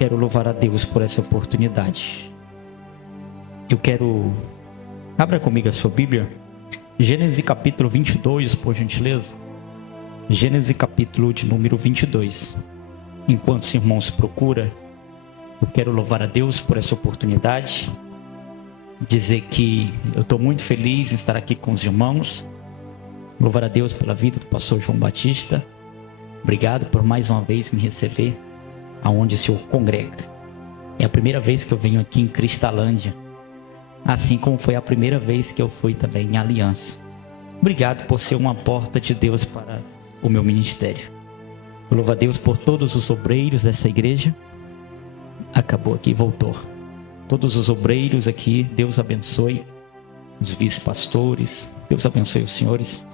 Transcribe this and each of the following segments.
quero louvar a Deus por essa oportunidade. Abra comigo a sua Bíblia, Gênesis capítulo 22, por gentileza. Gênesis capítulo de número 22. Enquanto os irmãos procuram, eu quero louvar a Deus por essa oportunidade, dizer que eu estou muito feliz em estar aqui com os irmãos, louvar a Deus pela vida do pastor João Batista. Obrigado por mais uma vez me receber aonde o Senhor congrega. É a primeira vez que eu venho aqui em Cristalândia, assim como foi a primeira vez que eu fui também em Aliança. Obrigado por ser uma porta de Deus para o meu ministério. Eu louvo a Deus por todos os obreiros dessa igreja. Acabou aqui, voltou. Todos os obreiros aqui, Deus abençoe. Os vice-pastores, Deus abençoe os senhores,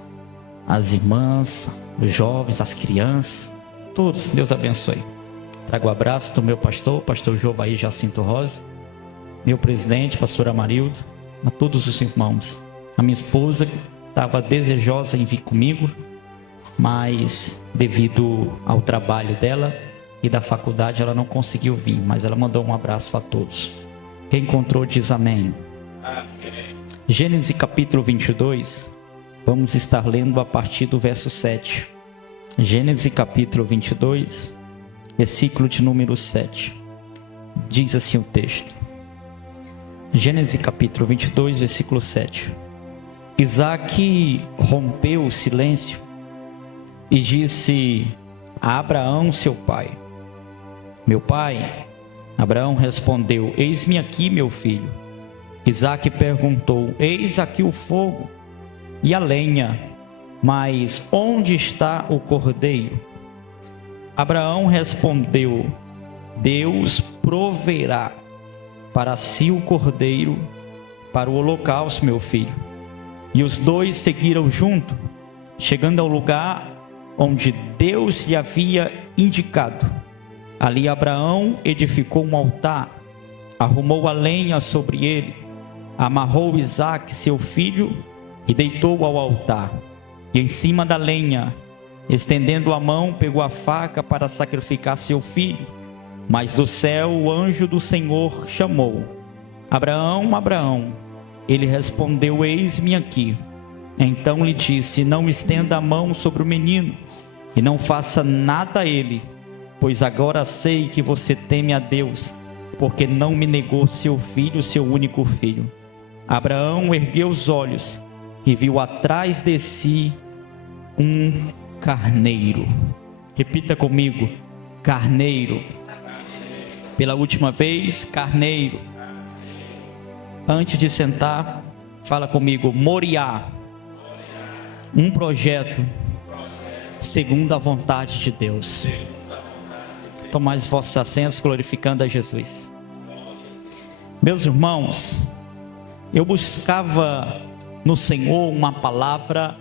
as irmãs, os jovens, as crianças, todos, Deus abençoe. Trago o abraço do meu pastor Jovaí Jacinto Rosa, meu presidente, pastor Amarildo, a todos os irmãos. A minha esposa estava desejosa em vir comigo, mas devido ao trabalho dela e da faculdade ela não conseguiu vir, mas ela mandou um abraço a todos. Quem encontrou diz amém. Gênesis capítulo 22, vamos estar lendo a partir do verso 7. Gênesis capítulo 22, versículo de número 7. Diz assim o texto. Gênesis capítulo 22, versículo 7. Isaque rompeu o silêncio e disse a Abraão seu pai: meu pai. Abraão respondeu: eis-me aqui, meu filho. Isaque perguntou: eis aqui o fogo e a lenha, mas onde está o cordeiro? Abraão respondeu: Deus proverá para si o cordeiro para o holocausto, meu filho. E os dois seguiram junto, chegando ao lugar onde Deus lhe havia indicado. Ali Abraão edificou um altar, arrumou a lenha sobre ele, amarrou Isaque seu filho e deitou-o ao altar. E em cima da lenha, estendendo a mão, pegou a faca para sacrificar seu filho. Mas do céu o anjo do Senhor chamou: Abraão, Abraão. Ele respondeu: eis-me aqui. Então lhe disse: não estenda a mão sobre o menino e não faça nada a ele, pois agora sei que você teme a Deus, porque não me negou seu filho, seu único filho. Abraão ergueu os olhos e viu atrás de si um carneiro. Repita comigo: carneiro. Pela última vez, carneiro. Antes de sentar, fala comigo: Moriá. Um projeto segundo a vontade de Deus. Tomai os vossos assentos, glorificando a Jesus. Meus irmãos, eu buscava no Senhor uma palavra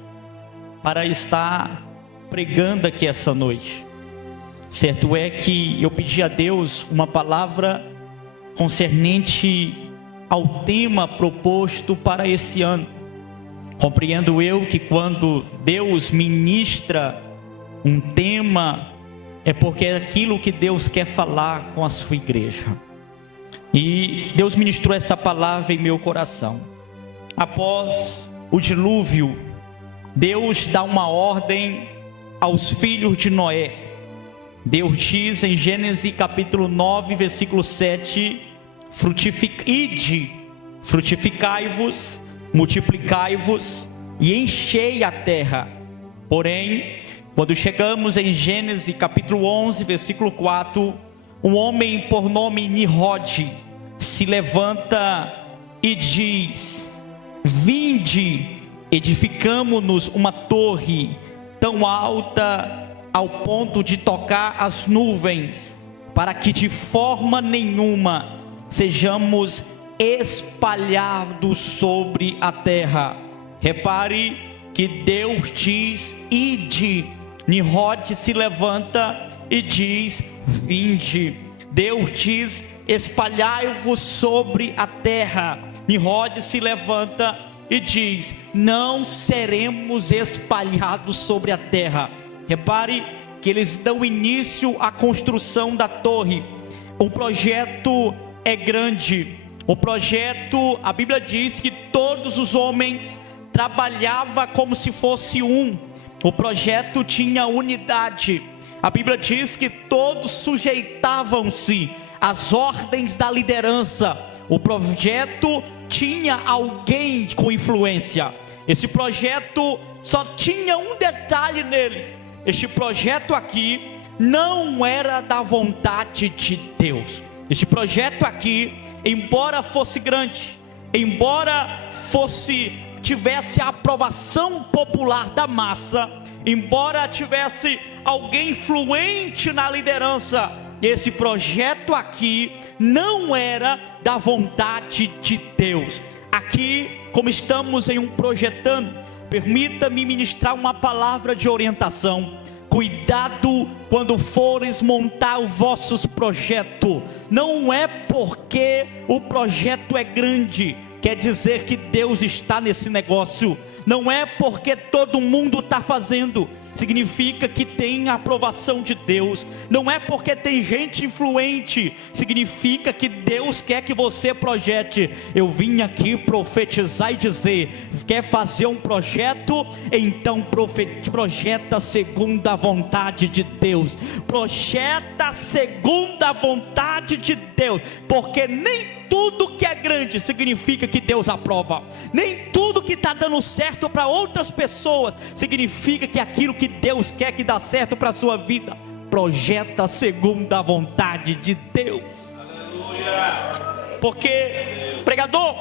para estar pregando aqui essa noite. Certo é que eu pedi a Deus uma palavra concernente ao tema proposto para esse ano. Compreendo eu que quando Deus ministra um tema, é porque é aquilo que Deus quer falar com a sua igreja. E Deus ministrou essa palavra em meu coração. Após o dilúvio, Deus dá uma ordem aos filhos de Noé. Deus diz em Gênesis capítulo 9, versículo 7: frutificai-vos, multiplicai-vos e enchei a terra. Porém, quando chegamos em Gênesis capítulo 11, versículo 4, um homem por nome Nimrod se levanta e diz: vinde, edificamo-nos uma torre tão alta ao ponto de tocar as nuvens, para que de forma nenhuma sejamos espalhados sobre a terra. Repare que Deus diz: ide. Nimrod se levanta e diz: vinde. Deus diz: espalhai-vos sobre a terra. Nimrod se levanta e diz: não seremos espalhados sobre a terra. Repare que eles dão início à construção da torre. o projeto é grande. O projeto, a Bíblia diz que todos os homens trabalhavam como se fosse um. O projeto tinha unidade. A Bíblia diz que todos sujeitavam-se às ordens da liderança. O projeto tinha alguém com influência. Esse projeto só tinha um detalhe nele. Este projeto aqui não era da vontade de Deus. Este projeto aqui, embora fosse grande, embora tivesse a aprovação popular da massa, embora tivesse alguém influente na liderança, esse projeto aqui não era da vontade de Deus. Aqui, como estamos em um projetando, permita-me ministrar uma palavra de orientação. Cuidado quando fores montar os vossos projetos. Não é porque o projeto é grande, quer dizer que Deus está nesse negócio. Não é porque todo mundo está fazendo, significa que tem a aprovação de Deus. Não é porque tem gente influente, significa que Deus quer que você projete. Eu vim aqui profetizar e dizer: quer fazer um projeto? Então projeta segundo a vontade de Deus. Projeta segundo a vontade de Deus, porque nem tudo que é grande significa que Deus aprova. Nem tudo que está dando certo para outras pessoas significa que aquilo que Deus quer que dá certo para a sua vida. Projeta segundo a vontade de Deus. Aleluia. Porque, pregador,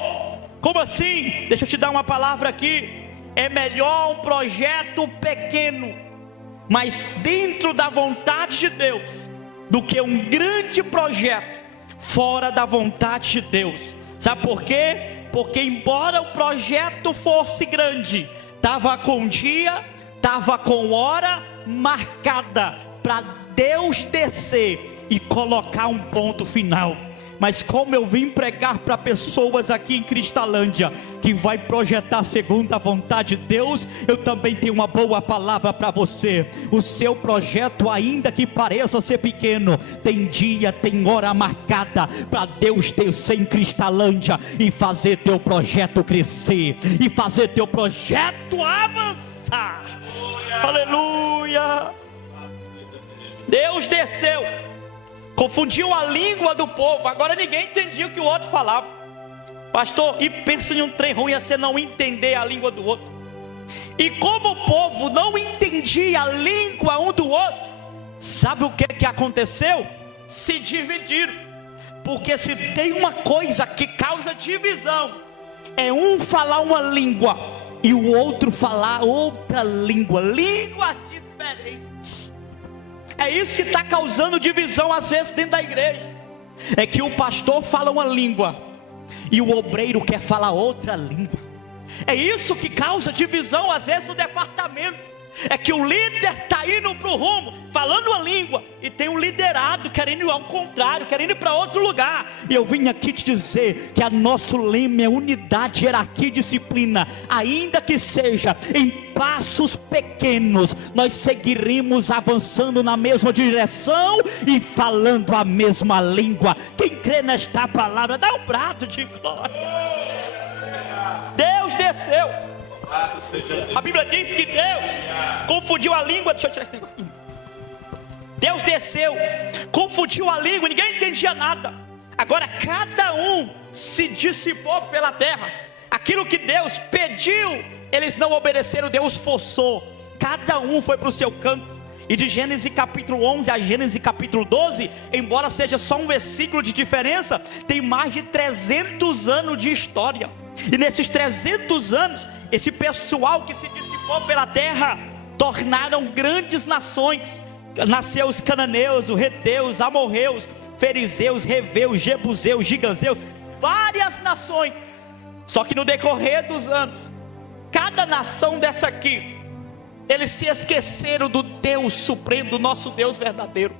como assim? Deixa eu te dar uma palavra aqui. É melhor um projeto pequeno, mas dentro da vontade de Deus, do que um grande projeto fora da vontade de Deus. Sabe por quê? Porque embora o projeto fosse grande, estava com dia, estava com hora marcada para Deus descer e colocar um ponto final. Mas como eu vim pregar para pessoas aqui em Cristalândia, que vai projetar segundo a vontade de Deus, eu também tenho uma boa palavra para você. O seu projeto, ainda que pareça ser pequeno, tem dia, tem hora marcada para Deus descer em Cristalândia e fazer teu projeto crescer, e fazer teu projeto avançar. Aleluia. Deus desceu, confundiu a língua do povo. Agora ninguém entendia o que o outro falava. Pastor, e pensa em um trem ruim, é você não entender a língua do outro. E como o povo não entendia a língua um do outro, sabe o que aconteceu? Se dividiram. Porque se tem uma coisa que causa divisão, é um falar uma língua e o outro falar outra língua. Língua diferente. É isso que está causando divisão às vezes dentro da igreja. É que o pastor fala uma língua e o obreiro quer falar outra língua. É isso que causa divisão às vezes no departamento. É que o líder está indo para o rumo, falando uma língua, e tem um liderado querendo ir ao contrário, querendo ir para outro lugar. E eu vim aqui te dizer que a nosso lema é unidade, hierarquia e disciplina. Ainda que seja em passos pequenos, nós seguiremos avançando na mesma direção e falando a mesma língua. Quem crê nesta palavra, dá um brado de glória. Deus desceu. A Bíblia diz que Deus confundiu a língua. Deixa eu tirar esse negocinho. Deus desceu, confundiu a língua, ninguém entendia nada. Agora cada um se dissipou pela terra. Aquilo que Deus pediu, eles não obedeceram, Deus forçou. Cada um foi para o seu canto. E de Gênesis capítulo 11 a Gênesis capítulo 12, embora seja só um versículo de diferença, tem mais de 300 anos de história. E nesses 300 anos, esse pessoal que se dissipou pela terra tornaram grandes nações. Nasceu os cananeus, os heteus, amorreus, fariseus, reveus, jebuseus, giganzeus, várias nações. Só que no decorrer dos anos, cada nação dessa aqui, eles se esqueceram do Deus supremo, do nosso Deus verdadeiro.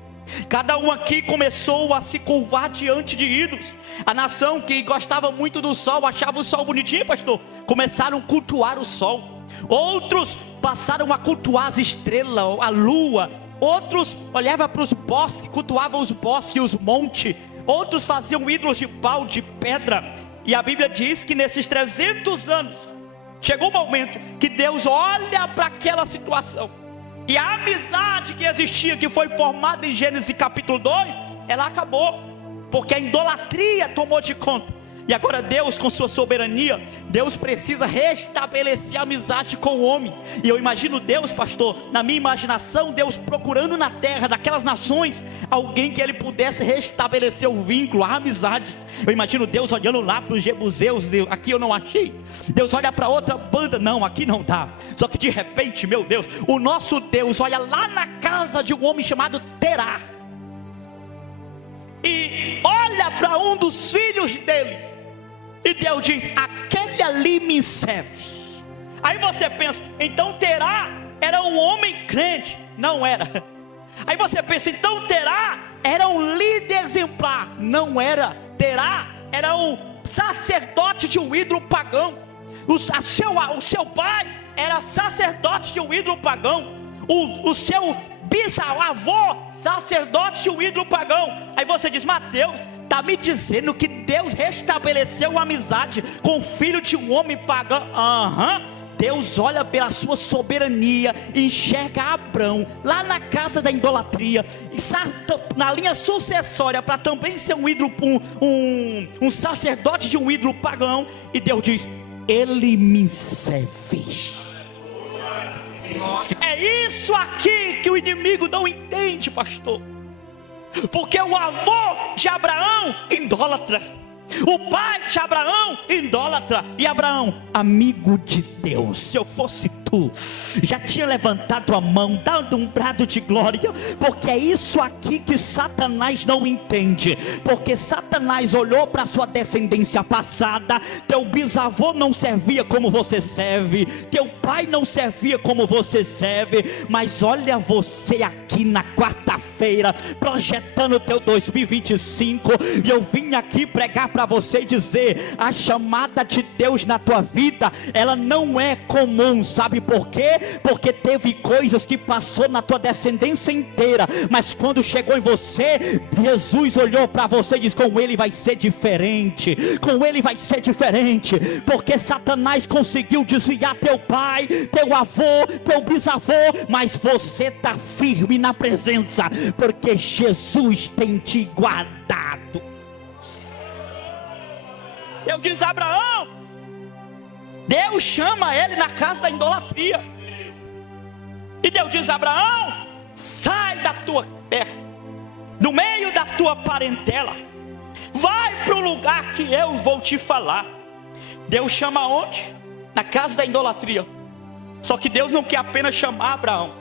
Cada um aqui começou a se curvar diante de ídolos. A nação que gostava muito do sol, achava o sol bonitinho, pastor, começaram a cultuar o sol. Outros passaram a cultuar as estrelas, a lua, outros olhavam para os bosques, cultuavam os bosques e os montes, outros faziam ídolos de pau, de pedra. E a Bíblia diz que nesses 300 anos, chegou um momento que Deus olha para aquela situação, e a amizade que existia, que foi formada em Gênesis capítulo 2, ela acabou, porque a idolatria tomou de conta. E agora Deus, com sua soberania, Deus precisa restabelecer a amizade com o homem. E eu imagino Deus, pastor, na minha imaginação, Deus procurando na terra daquelas nações alguém que ele pudesse restabelecer o vínculo, a amizade. Eu imagino Deus olhando lá para os jebuseus, aqui eu não achei. Deus olha para outra banda, não, aqui não dá. Só que de repente, meu Deus, o nosso Deus olha lá na casa de um homem chamado Terá, e olha para um dos filhos dele, e Deus diz: aquele ali me serve. Aí você pensa, então Terá era um homem crente? Não era. Aí você pensa, então Terá era um líder exemplar? Não era. Terá era um sacerdote de um ídolo pagão. O seu pai era sacerdote de um ídolo pagão. O seu bisavô, sacerdote de um ídolo pagão. Aí você diz: Mateus, está me dizendo que Deus restabeleceu a amizade com o filho de um homem pagão? Deus olha pela sua soberania, enxerga Abrão lá na casa da idolatria, na linha sucessória, para também ser um ídolo, um sacerdote de um ídolo pagão. E Deus diz: ele me serve. É isso aqui que o inimigo não entende, pastor. Porque o avô de Abraão, idólatra. O pai de Abraão, idólatra. E Abraão, amigo de Deus. Se eu fosse tu, já tinha levantado a mão, dando um brado de glória. Porque é isso aqui que Satanás não entende. Porque Satanás olhou para a sua descendência passada. Teu bisavô não servia como você serve, teu pai não servia como você serve. Mas olha você aqui na quarta-feira, projetando o teu 2025. E eu vim aqui pregar para você e dizer: a chamada de Deus na tua vida, ela não é comum. Sabe por quê? Porque teve coisas que passou na tua descendência inteira, mas quando chegou em você, Jesus olhou para você e disse: com ele vai ser diferente, com ele vai ser diferente. Porque Satanás conseguiu desviar teu pai, teu avô, teu bisavô, mas você está firme na presença, porque Jesus tem te guardado. Eu disse: Abraão, Deus chama ele na casa da idolatria. E Deus diz: Abraão, sai da tua terra, do meio da tua parentela, vai para o lugar que eu vou te falar. Deus chama onde? Na casa da idolatria. Só que Deus não quer apenas chamar Abraão,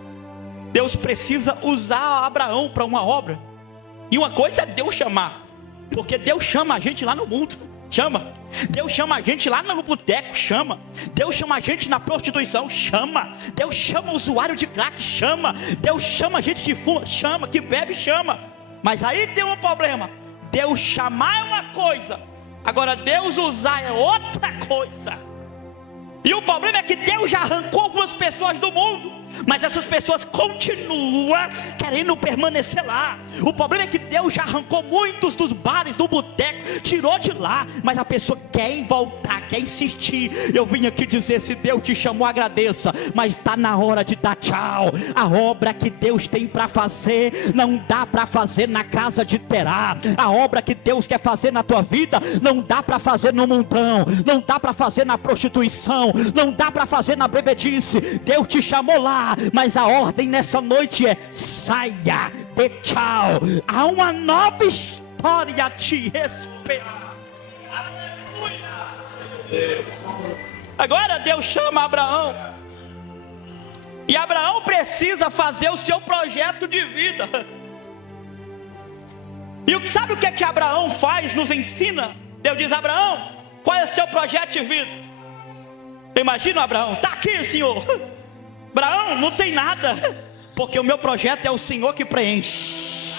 Deus precisa usar Abraão para uma obra. E uma coisa é Deus chamar, porque Deus chama a gente lá no mundo, chama. Deus chama a gente lá no boteco, chama. Deus chama a gente na prostituição, chama. Deus chama o usuário de crack, chama. Deus chama a gente que fuma, chama. Que bebe, chama. Mas aí tem um problema: Deus chamar é uma coisa, agora Deus usar é outra coisa. E o problema é que Deus já arrancou algumas pessoas do mundo, mas essas pessoas continuam querendo permanecer lá. O problema é que Deus já arrancou muitos dos bares, do boteco, tirou de lá, mas a pessoa quer voltar, quer insistir. Eu vim aqui dizer: se Deus te chamou, agradeça, mas está na hora de dar tchau. A obra que Deus tem para fazer, não dá para fazer na casa de Terá. A obra que Deus quer fazer na tua vida, não dá para fazer no mundão, não dá para fazer na prostituição, não dá para fazer na bebedice. Deus te chamou lá, mas a ordem nessa noite é: saia, dê tchau. Há uma nova história a te esperar. Agora Deus chama Abraão, e Abraão precisa fazer o seu projeto de vida. E sabe o que é que Abraão faz? Nos ensina. Deus diz: Abraão, qual é o seu projeto de vida? Imagina Abraão: está aqui, Senhor. Abraão, não tem nada, porque o meu projeto é o Senhor que preenche.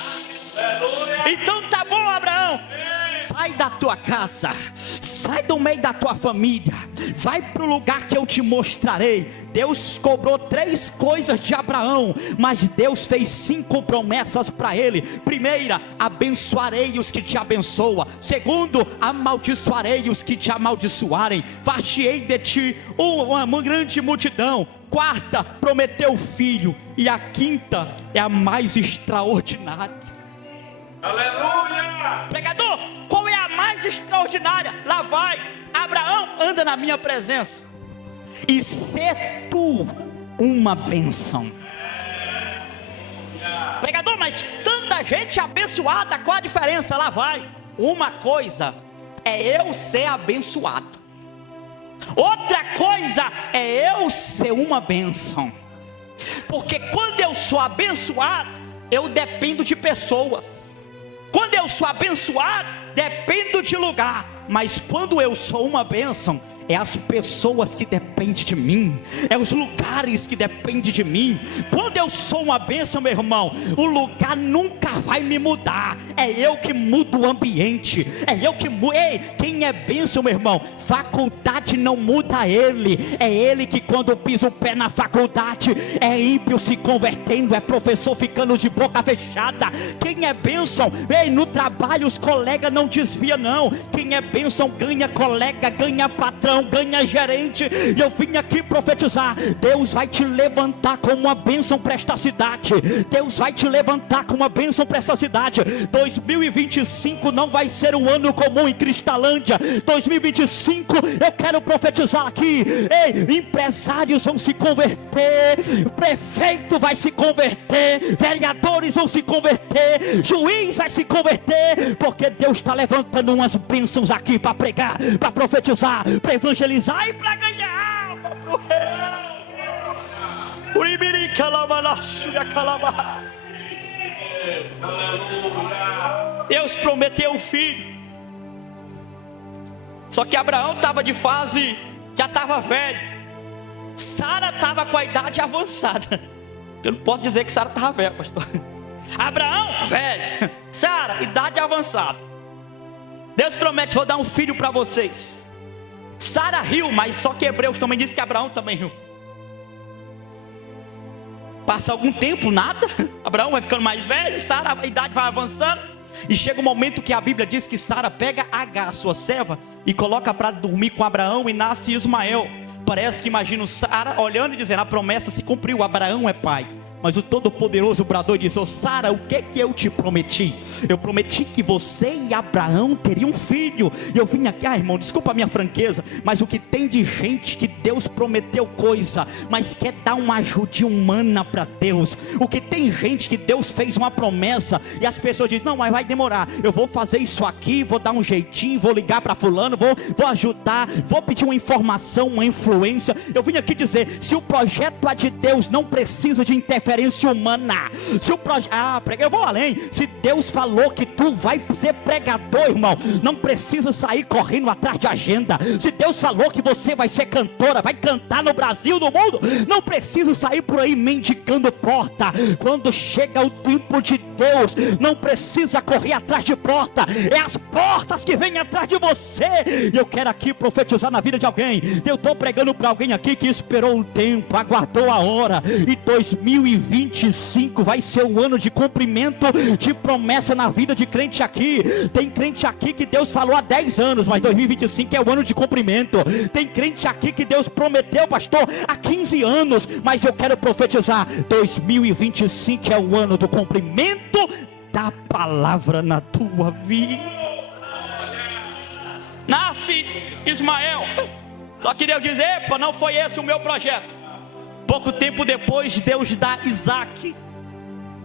Então tá bom, Abraão, sai da tua casa, sai do meio da tua família, vai para o lugar que eu te mostrarei. Deus cobrou 3 coisas de Abraão, mas Deus fez 5 promessas para ele. Primeira, abençoarei os que te abençoam. Segundo, amaldiçoarei os que te amaldiçoarem. Far-te-ei de ti uma grande multidão. Quarta, prometeu filho. E a quinta é a mais extraordinária. Aleluia! Pregador, qual é a mais extraordinária? Lá vai, Abraão, anda na minha presença e ser tu uma bênção. Pregador, mas tanta gente abençoada, qual a diferença? Lá vai, uma coisa é eu ser abençoado, outra coisa é eu ser uma bênção. Porque quando eu sou abençoado, eu dependo de pessoas. Quando eu sou abençoado, dependo de lugar. Mas quando eu sou uma bênção, é as pessoas que dependem de mim, é os lugares que dependem de mim. Quando eu sou uma bênção, meu irmão, o lugar nunca vai me mudar. É eu que mudo o ambiente, é eu que mudo. Ei, quem é bênção, meu irmão, faculdade não muda ele. É ele que quando pisa o pé na faculdade, é ímpio se convertendo, é professor ficando de boca fechada. Quem é bênção, ei, no trabalho os colegas não desvia não. Quem é bênção ganha colega, ganha patrão, ganha gerente. E eu vim aqui profetizar: Deus vai te levantar como uma bênção para esta cidade. Deus vai te levantar como uma bênção para esta cidade. 2025 não vai ser um ano comum em Cristalândia. 2025 eu quero profetizar aqui: ei, empresários vão se converter, prefeito vai se converter, vereadores vão se converter, juiz vai se converter, porque Deus está levantando umas bênçãos aqui para pregar, para profetizar, para evangelizar e para ganhar alma pro rei. Deus prometeu o filho. Só que Abraão estava de fase, já estava velho. Sara estava com a idade avançada. Eu não posso dizer que Sara estava velha, pastor. Abraão, velho. Sara, idade avançada. Deus promete: vou dar um filho para vocês. Sara riu, mas só que Hebreus também diz que Abraão também riu. Passa algum tempo, nada. Abraão vai ficando mais velho, Sara, a idade vai avançando. E chega um momento que a Bíblia diz que Sara pega Agar, sua serva, e coloca para dormir com Abraão, e nasce Ismael. Parece que imagino Sara olhando e dizendo: a promessa se cumpriu, Abraão é pai. Mas o Todo-Poderoso bradou e disse: ô Sara, o que eu te prometi? Eu prometi que você e Abraão teriam um filho. E eu vim aqui, irmão, desculpa a minha franqueza, mas o que tem de gente que Deus prometeu coisa, mas quer dar uma ajuda humana para Deus. O que tem gente que Deus fez uma promessa e as pessoas dizem: não, mas vai demorar, eu vou fazer isso aqui, vou dar um jeitinho, vou ligar para fulano, vou ajudar, vou pedir uma informação, uma influência. Eu vim aqui dizer: se o projeto é de Deus, não precisa de interferência humana. Se o projeto, eu vou além. Se Deus falou que tu vai ser pregador, irmão, não precisa sair correndo atrás de agenda. Se Deus falou que você vai ser cantora, vai cantar no Brasil, no mundo, não precisa sair por aí mendigando porta. Quando chega o tempo de Deus, não precisa correr atrás de porta, é as portas que vêm atrás de você. E eu quero aqui profetizar na vida de alguém. Eu estou pregando para alguém aqui que esperou um tempo, aguardou a hora, e 2025 vai ser o ano de cumprimento de promessa na vida de crente aqui. Tem crente aqui que Deus falou há 10 anos, mas 2025 é o ano de cumprimento. Tem crente aqui que Deus prometeu, pastor, há 15 anos, mas eu quero profetizar: 2025 é o ano do cumprimento da palavra na tua vida. Nasce Ismael. Só que Deus diz: epa, não foi esse o meu projeto. Pouco tempo depois, Deus dá Isaac.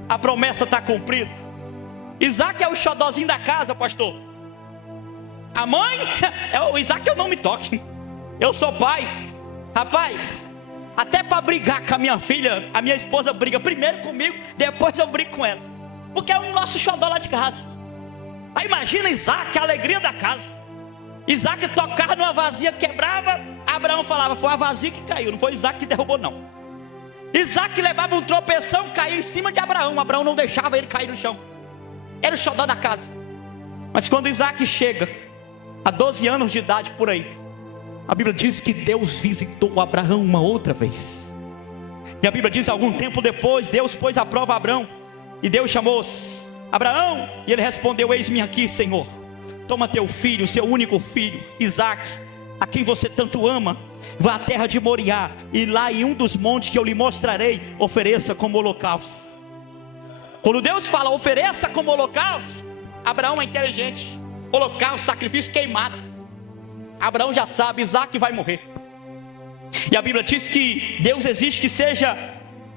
A promessa está cumprida. Isaac é o xodózinho da casa, pastor. A mãe, o Isaac eu não me toque. Eu sou pai. Rapaz, até para brigar com a minha filha, a minha esposa briga primeiro comigo, depois eu brigo com ela, porque é o nosso xodó lá de casa. Aí imagina Isaac, a alegria da casa. Isaac tocava numa vasilha, quebrava. Abraão falava: foi a vasilha que caiu, não foi Isaac que derrubou não. Isaac levava um tropeção, caía em cima de Abraão. Abraão não deixava ele cair no chão. Era o xodó da casa. Mas quando Isaac chega, há 12 anos de idade por aí, a Bíblia diz que Deus visitou Abraão uma outra vez. E a Bíblia diz que algum tempo depois, Deus pôs à prova Abraão. E Deus chamou Abraão, e ele respondeu: eis-me aqui, Senhor. Toma teu filho, seu único filho, Isaque, a quem você tanto ama. Vá à terra de Moriá, e lá em um dos montes que eu lhe mostrarei, ofereça como holocausto. Quando Deus fala ofereça como holocausto, Abraão é inteligente. Holocausto, sacrifício queimado. Abraão já sabe, Isaque vai morrer. E a Bíblia diz que Deus exige que seja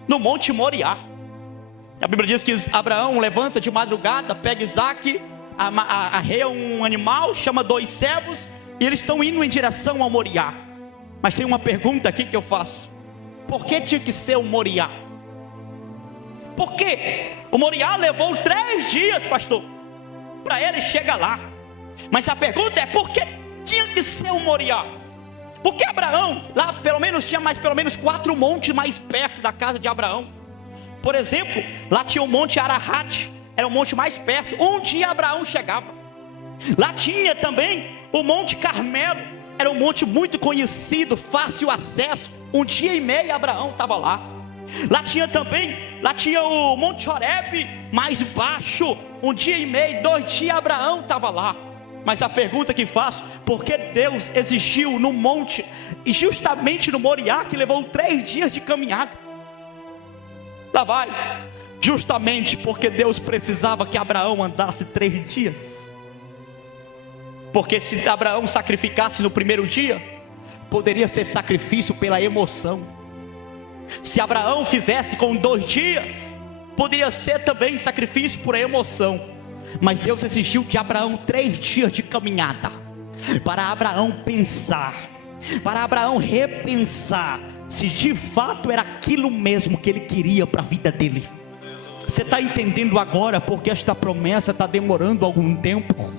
no monte Moriá. A Bíblia diz que Abraão levanta de madrugada, pega Isaque, arreia um animal, chama 2 servos, e eles estão indo em direção ao Moriá. Mas tem uma pergunta aqui que eu faço: por que tinha que ser o Moriá? Por quê? O Moriá levou 3 dias, pastor, para ele chegar lá. Mas a pergunta é: por que tinha que ser o Moriá? Porque Abraão, lá pelo menos tinha pelo menos 4 montes mais perto da casa de Abraão. Por exemplo, lá tinha o monte Ararat, era o monte mais perto, onde Abraão chegava. Lá tinha também o monte Carmelo, era um monte muito conhecido, fácil acesso. 1 dia e meio Abraão estava lá. Lá tinha o monte Horebe, mais baixo, 1 dia e meio, 2 dias Abraão estava lá. Mas a pergunta que faço: por que Deus exigiu no monte, e justamente no Moriá, que levou 3 dias de caminhada? Lá vai, justamente porque Deus precisava que Abraão andasse 3 dias. Porque se Abraão sacrificasse no primeiro dia, poderia ser sacrifício pela emoção. Se Abraão fizesse com 2 dias, poderia ser também sacrifício por emoção. Mas Deus exigiu de Abraão 3 dias de caminhada, para Abraão pensar, para Abraão repensar, se de fato era aquilo mesmo que ele queria para a vida dele. Você está entendendo agora porque esta promessa está demorando algum tempo?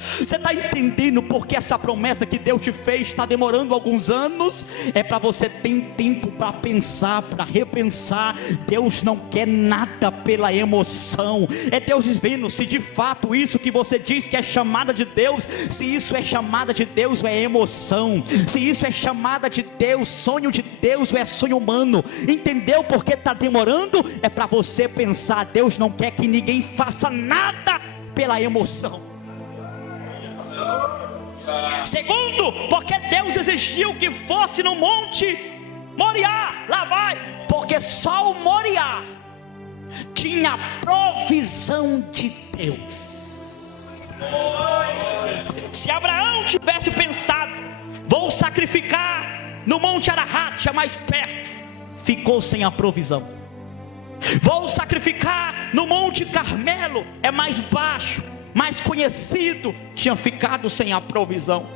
Você está entendendo porque essa promessa que Deus te fez está demorando alguns anos? É para você ter tempo para pensar, para repensar. Deus não quer nada pela emoção. É Deus vendo se de fato isso que você diz que é chamada de Deus, se isso é chamada de Deus ou é emoção, se isso é chamada de Deus, sonho de Deus ou é sonho humano. Entendeu porque está demorando? É para você pensar. Deus não quer que ninguém faça nada pela emoção. Segundo, porque Deus exigiu que fosse no monte Moriá. Lá vai, porque só o Moriá tinha a provisão de Deus. Se Abraão tivesse pensado: vou sacrificar no monte Ararat, é mais perto, ficou sem a provisão. Vou sacrificar no monte Carmelo, é mais baixo, mais conhecido, tinha ficado sem a provisão.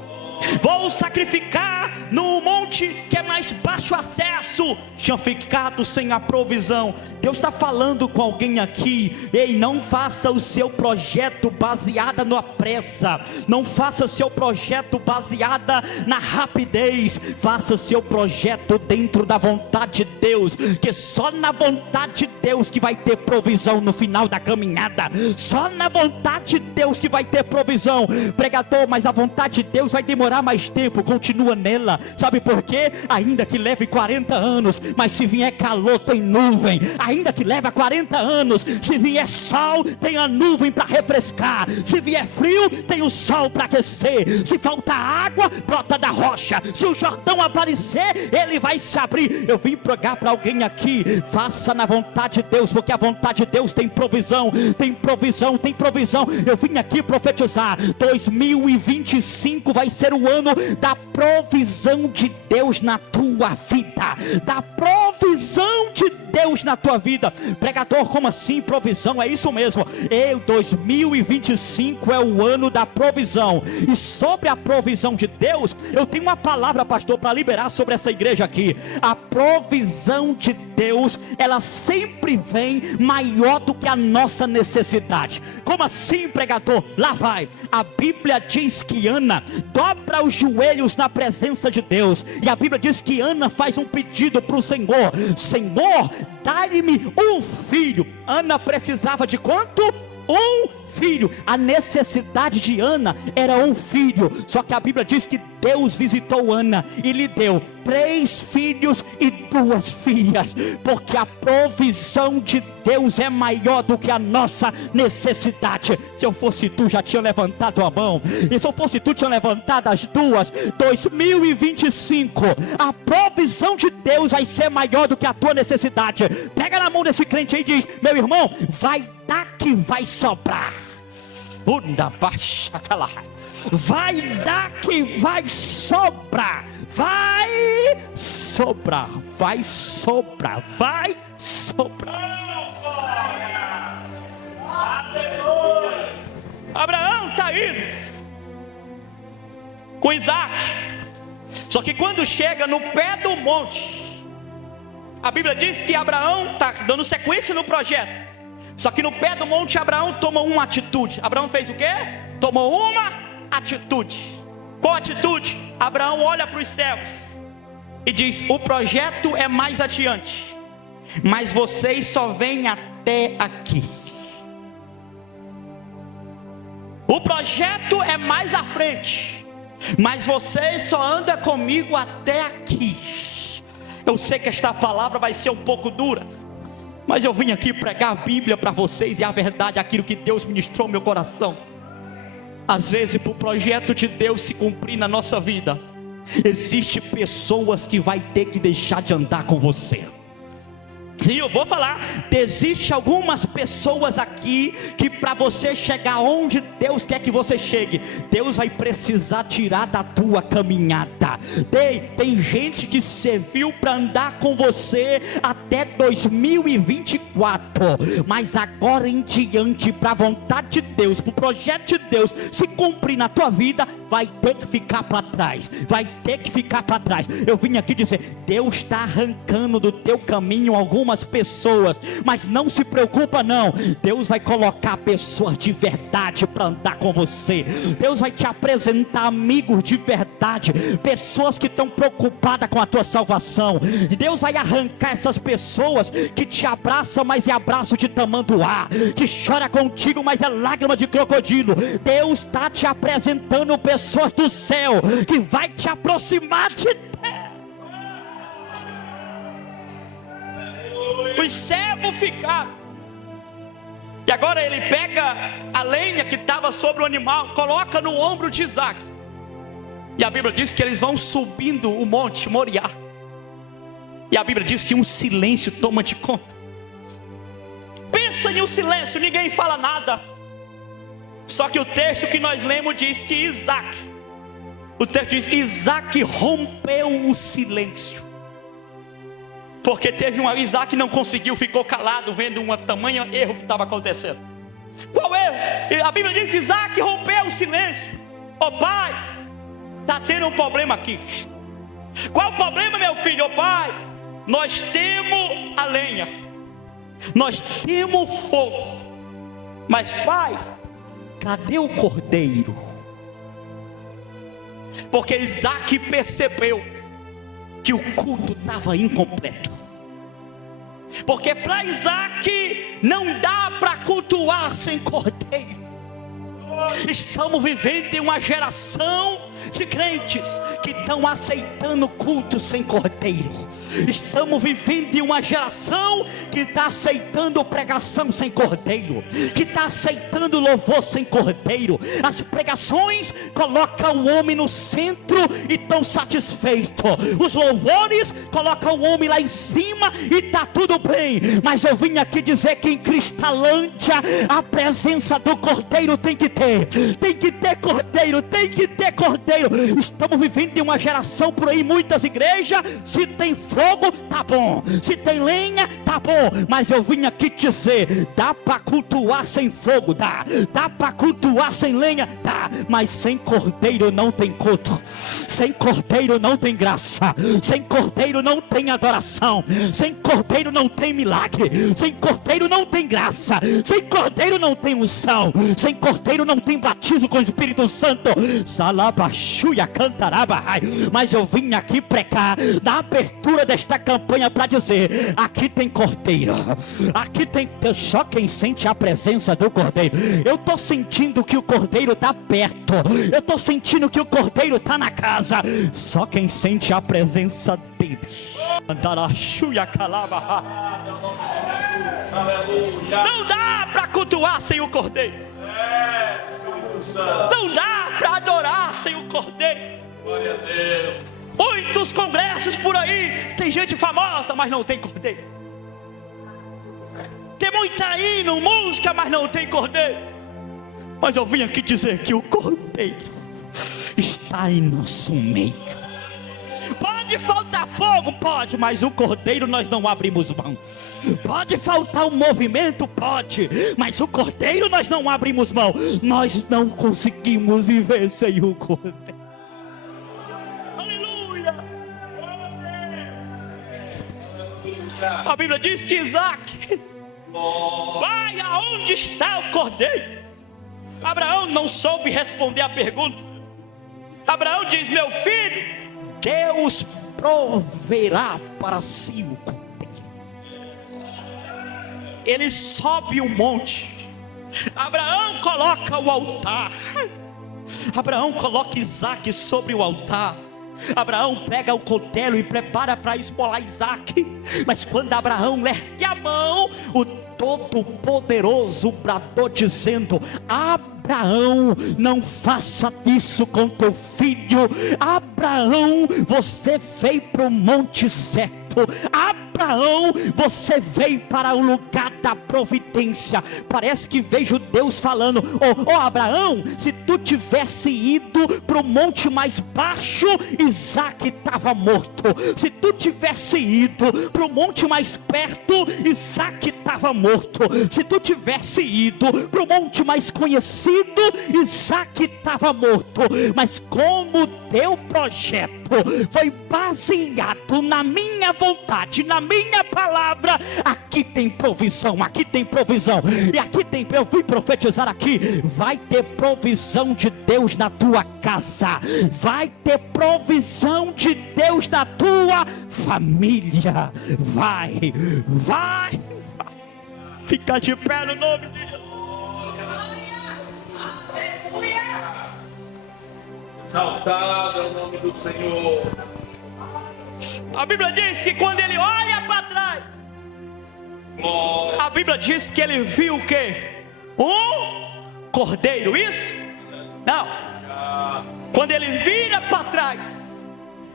Vou sacrificar no monte que é mais baixo acesso, tinha ficado sem a provisão. Deus está falando com alguém aqui: ei, não faça o seu projeto baseada na pressa, não faça o seu projeto baseada na rapidez, faça o seu projeto dentro da vontade de Deus, que só na vontade de Deus que vai ter provisão no final da caminhada, só na vontade de Deus que vai ter provisão. Pregador, mas a vontade de Deus vai demorar mais tempo. Continua nela, sabe por quê? Ainda que leve 40 anos, mas se vier calor tem nuvem. Ainda que leve 40 anos, se vier sol tem a nuvem para refrescar. Se vier frio tem o sol para aquecer. Se faltar água, brota da rocha. Se o Jordão aparecer, ele vai se abrir. Eu vim pregar para alguém aqui: faça na vontade de Deus, porque a vontade de Deus tem provisão, tem provisão, tem provisão. Eu vim aqui profetizar: 2025 vai ser o ano da provisão de Deus na tua vida, da provisão de Deus na tua vida. Pregador, como assim provisão? É isso mesmo, 2025 é o ano da provisão. E sobre a provisão de Deus, eu tenho uma palavra, pastor, para liberar sobre essa igreja aqui. A provisão de Deus, ela sempre vem maior do que a nossa necessidade. Como assim, pregador? Lá vai, a Bíblia diz que Ana dobra os joelhos na presença de Deus, e a Bíblia diz que Ana faz um pedido para o Senhor: Senhor, dá-me um filho. Ana precisava de quanto? Um filho. A necessidade de Ana era um filho, só que a Bíblia diz que Deus visitou Ana e lhe deu 3 filhos e 2 filhas, porque a provisão de Deus é maior do que a nossa necessidade. Se eu fosse tu, já tinha levantado a mão, e se eu fosse tu, tinha levantado as duas. 2025, a provisão de Deus vai ser maior do que a tua necessidade. Pega na mão desse crente aí e diz: meu irmão, vai dar que vai sobrar. Vai dar que vai sobrar. Vai sobrar, vai sobrar, vai sobrar. Abraão está indo com Isaac. Só que quando chega no pé do monte, a Bíblia diz que Abraão está dando sequência no projeto. Só que no pé do monte, Abraão toma uma atitude. Abraão fez o quê? Tomou uma atitude. Qual atitude? Abraão olha para os céus e diz: o projeto é mais adiante, mas vocês só vêm até aqui. O projeto é mais à frente, mas vocês só andam comigo até aqui. Eu sei que esta palavra vai ser um pouco dura, mas eu vim aqui pregar a Bíblia para vocês, e a verdade é aquilo que Deus ministrou no meu coração. Às vezes, para o projeto de Deus se cumprir na nossa vida, existe pessoas que vai ter que deixar de andar com você. Sim, eu vou falar. Existem algumas pessoas aqui que para você chegar onde Deus quer que você chegue, Deus vai precisar tirar da tua caminhada. Tem gente que serviu para andar com você até 2024, mas agora em diante, para a vontade de Deus, para o projeto de Deus se cumprir na tua vida, vai ter que ficar para trás. Vai ter que ficar para trás. Eu vim aqui dizer: Deus está arrancando do teu caminho algumas pessoas, mas não se preocupa não. Deus vai colocar pessoas de verdade para andar com você. Deus vai te apresentar amigos de verdade, pessoas que estão preocupadas com a tua salvação. Deus vai arrancar essas pessoas que te abraçam, mas é abraço de tamanduá, que chora contigo, mas é lágrima de crocodilo. Deus está te apresentando pessoas do céu que vai te aproximar de Deus. Os servos ficaram, e agora ele pega a lenha que estava sobre o animal, coloca no ombro de Isaac, e a Bíblia diz que eles vão subindo o monte Moriá, e a Bíblia diz que um silêncio toma de conta. Pensa em um silêncio, ninguém fala nada. Só que o texto que nós lemos diz que Isaac rompeu o silêncio. Porque Isaac não conseguiu, ficou calado, vendo um tamanho erro que estava acontecendo. Qual erro? A Bíblia diz que Isaac rompeu o silêncio. Ô pai, está tendo um problema aqui. Qual o problema, meu filho? Ô pai, nós temos a lenha, nós temos fogo, mas pai, cadê o cordeiro? Porque Isaac percebeu que o culto estava incompleto. Porque para Isaac não dá para cultuar sem cordeiro. Estamos vivendo em uma geração de crentes que estão aceitando culto sem cordeiro. Estamos vivendo em uma geração que está aceitando pregação sem cordeiro, que está aceitando louvor sem cordeiro. As pregações colocam o homem no centro e estão satisfeitos. Os louvores colocam o homem lá em cima e está tudo bem. Mas eu vim aqui dizer que em Cristalândia a presença do cordeiro tem que ter. Tem que ter cordeiro, tem que ter cordeiro. Estamos vivendo em uma geração por aí, muitas igrejas, se tem fogo, tá bom, se tem lenha, tá bom, mas eu vim aqui dizer: dá para cultuar sem fogo, dá para cultuar sem lenha, dá, mas sem cordeiro não tem culto, sem cordeiro não tem graça, sem cordeiro não tem adoração, sem cordeiro não tem milagre, sem cordeiro não tem graça, sem cordeiro não tem unção, sem cordeiro não tem batismo com o Espírito Santo. Salabas Mas eu vim aqui pregar na abertura desta campanha para dizer: aqui tem cordeiro, aqui tem só quem sente a presença do cordeiro. Eu estou sentindo que o cordeiro está perto, eu estou sentindo que o cordeiro está na casa. Só quem sente a presença dele. Não dá para cultuar sem o cordeiro. Não dá para adorar sem o cordeiro. Muitos congressos por aí, tem gente famosa, mas não tem cordeiro. Tem muita hino, música, mas não tem cordeiro. Mas eu vim aqui dizer que o cordeiro está em nosso meio. Pode faltar fogo, pode, mas o cordeiro nós não abrimos mão. Pode faltar um movimento, pode, mas o cordeiro nós não abrimos mão. Nós não conseguimos viver sem o cordeiro. Aleluia. A Bíblia diz que Isaac vai aonde está o cordeiro. Abraão não soube responder a pergunta. Abraão diz: meu filho, Deus proverá para si o cordeiro. Ele sobe o monte. Abraão coloca o altar. Abraão coloca Isaac sobre o altar. Abraão pega o cutelo e prepara para esmolar Isaac. Mas quando Abraão ergue a mão, o Todo-Poderoso bradou dizendo: Abraão, não faça isso com teu filho. Abraão, você veio para o monte certo. Abraão, você veio para o lugar da providência. Parece que vejo Deus falando: Abraão, se tu tivesse ido para o monte mais baixo, Isaac estava morto. Se tu tivesse ido para o monte mais perto, Isaac estava morto. Se tu tivesse ido para o monte mais conhecido, Isaac estava morto. Mas como teu projeto foi baseado na minha vontade, na minha palavra, aqui tem provisão, aqui tem provisão. E aqui tem, eu fui profetizar aqui, vai ter provisão de Deus na tua casa, vai ter provisão de Deus na tua família. Vai. Fica de pé no nome de Jesus. Exaltado é o nome do Senhor. A Bíblia diz que quando ele olha para trás, a Bíblia diz que ele viu o quê? Um cordeiro, isso? Não. Quando ele vira para trás,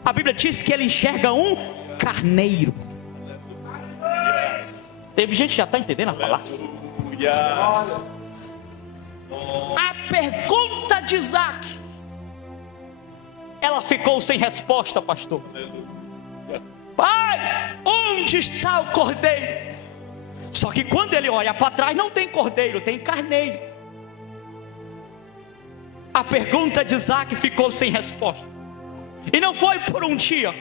a Bíblia diz que ele enxerga um carneiro. Teve gente que já está entendendo a palavra? A pergunta de Isaac, ela ficou sem resposta, pastor. Pai, onde está o cordeiro? Só que quando ele olha para trás, não tem cordeiro, tem carneiro. A pergunta de Isaac ficou sem resposta. E não foi por um dia,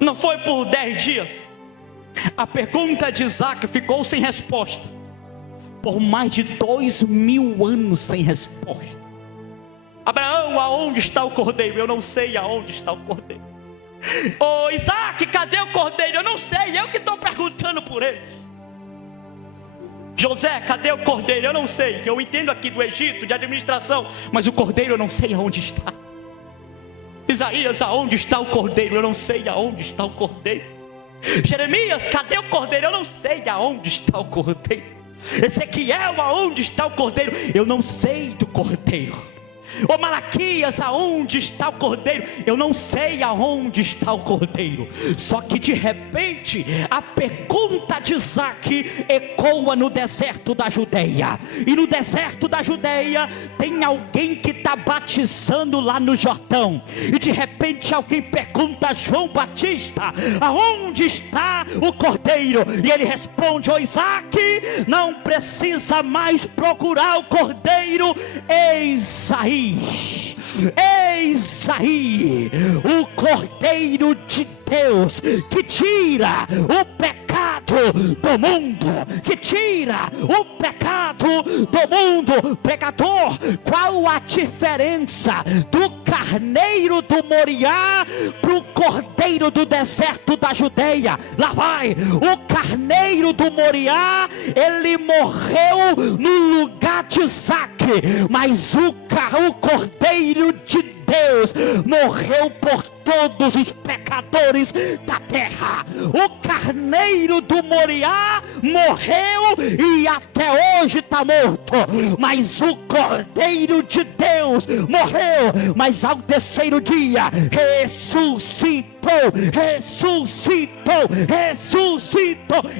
não foi por 10 dias. A pergunta de Isaac ficou sem resposta por mais de 2000 anos sem resposta. Abraão, aonde está o cordeiro? Eu não sei aonde está o cordeiro. Isaac, cadê o cordeiro? Eu não sei, eu que estou perguntando por ele. José, cadê o cordeiro? Eu não sei, eu entendo aqui do Egito, de administração, mas o cordeiro eu não sei aonde está. Isaías, aonde está o cordeiro? Eu não sei aonde está o cordeiro. Jeremias, cadê o cordeiro? Eu não sei aonde está o cordeiro. Ezequiel, aonde está o cordeiro? Eu não sei do cordeiro. Malaquias, aonde está o cordeiro? Eu não sei aonde está o cordeiro. Só que de repente a pergunta de Isaac ecoa no deserto da Judeia. E no deserto da Judeia tem alguém que está batizando lá no Jordão. E de repente alguém pergunta a João Batista: aonde está o cordeiro? E ele responde: Isaac, não precisa mais procurar o cordeiro. Eis aí o Cordeiro de Deus que tira o pecado do mundo, que tira o pecado do mundo. Pregador, qual a diferença do carneiro do Moriá para o cordeiro do deserto da Judeia? Lá vai, o carneiro do Moriá, ele morreu no lugar de Isaac, mas o cordeiro de Deus morreu por todos os pecadores da terra. O carneiro do Moriá morreu e até hoje está morto, mas o cordeiro de Deus morreu, mas ao terceiro dia ressuscitou.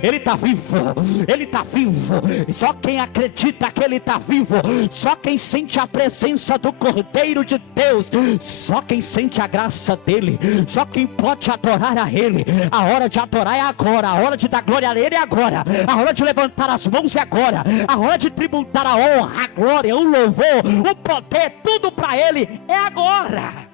Ele está vivo, ele está vivo. Só quem acredita que ele está vivo, só quem sente a presença do Cordeiro de Deus, só quem sente a graça dele, só quem pode adorar a ele. A hora de adorar é agora, a hora de dar glória a ele é agora, a hora de levantar as mãos é agora, a hora de tributar a honra, a glória, o louvor, o poder, tudo para ele é agora.